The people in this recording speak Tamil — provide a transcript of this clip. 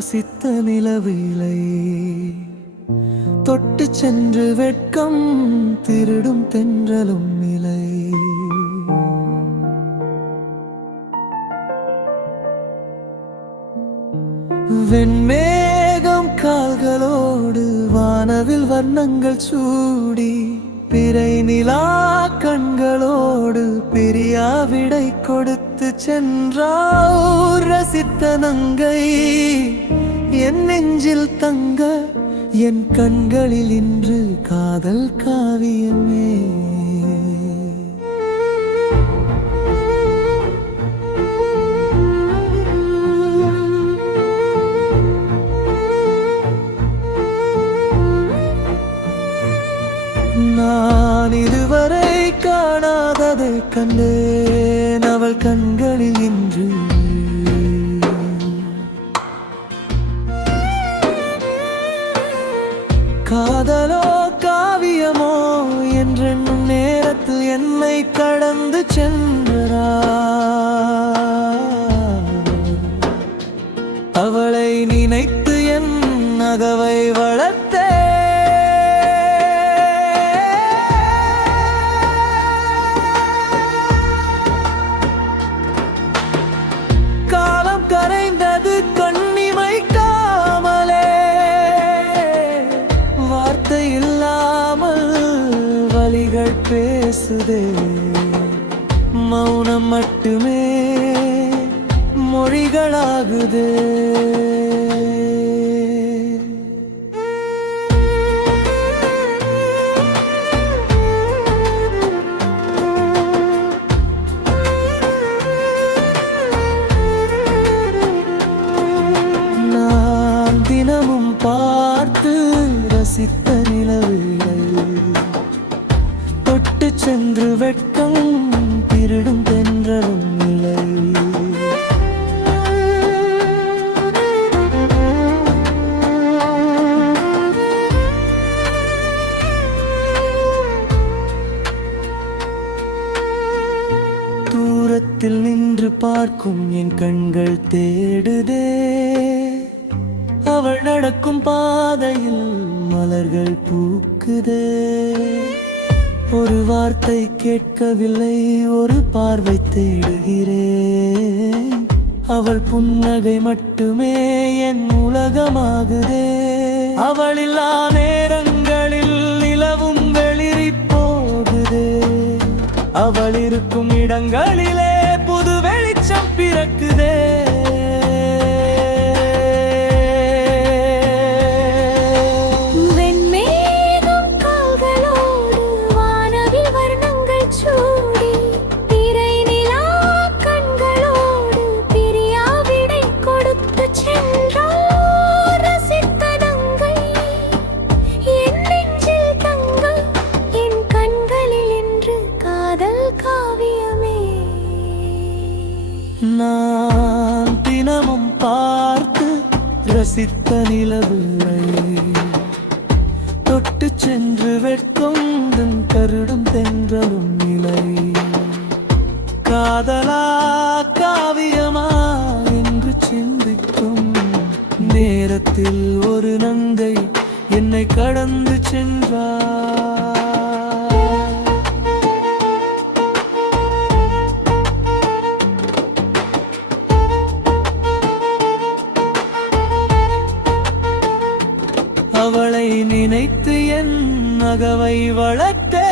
ரசித்த நிலவிலை தொட்டு சென்று வெட்கம் திருடும் தென்றலும் நிலை. வெண்மேகம் கால்களோடு வானவில் வர்ணங்கள் சூடி பிறை நிலா கண்களோடு பிரியா விடை கொடுத்து சென்றார் ரசித்த நங்கை. என் நெஞ்சில் தங்க என் கண்களில் இன்று காதல் காவியமே. நான் இதுவரை காணாததை கண்டேன் அவள் கண்களில் இன்று. காதலோ காவியமோ என்றென்னும் நேரத்தில் என்னை கடந்து சென்றார். அவளை நினைத்து என் நகவை வளர்த்தே. காலம் கரைந்தது கண்ணிமைக்காமலே, வார்த்தை இல்லாமல் வலிகள் பேசுதே. மௌனம் மட்டுமே மொழிகளாகுதே. தினமும் பார்த்து ரசித்த நிலவிலை தொட்டு சென்று வெட்கம் திருடும் தென்றலும் நிலை. தூரத்தில் நின்று பார்க்கும் என் கண்கள் தேடுதே. அவள் நடக்கும் பாதையில் மலர்கள் பூக்குதே. ஒரு வார்த்தை கேட்கவில்லை, ஒரு பார்வை தேடுகிறேன். அவள் புன்னகை மட்டுமே என் உலகமாகுதே. அவள் இல்லா நேரங்களில் நிலவும் வெளிரி போகுதே. அவள் இருக்கும் இடங்களிலே புது வெளிச்சம் பிறக்குதே. நான் தினமும் பார்த்து ரசித்த நிலவிலை தொட்டு சென்று வெட்கம் கருடும் தென்றலும் நிலை. காதலா காவியமா என்று சிந்திக்கும் நேரத்தில் ஒரு நங்கை என்னை கடந்து சென்றார். அவளை நினைத்து என் நகவை வளர்த்தே.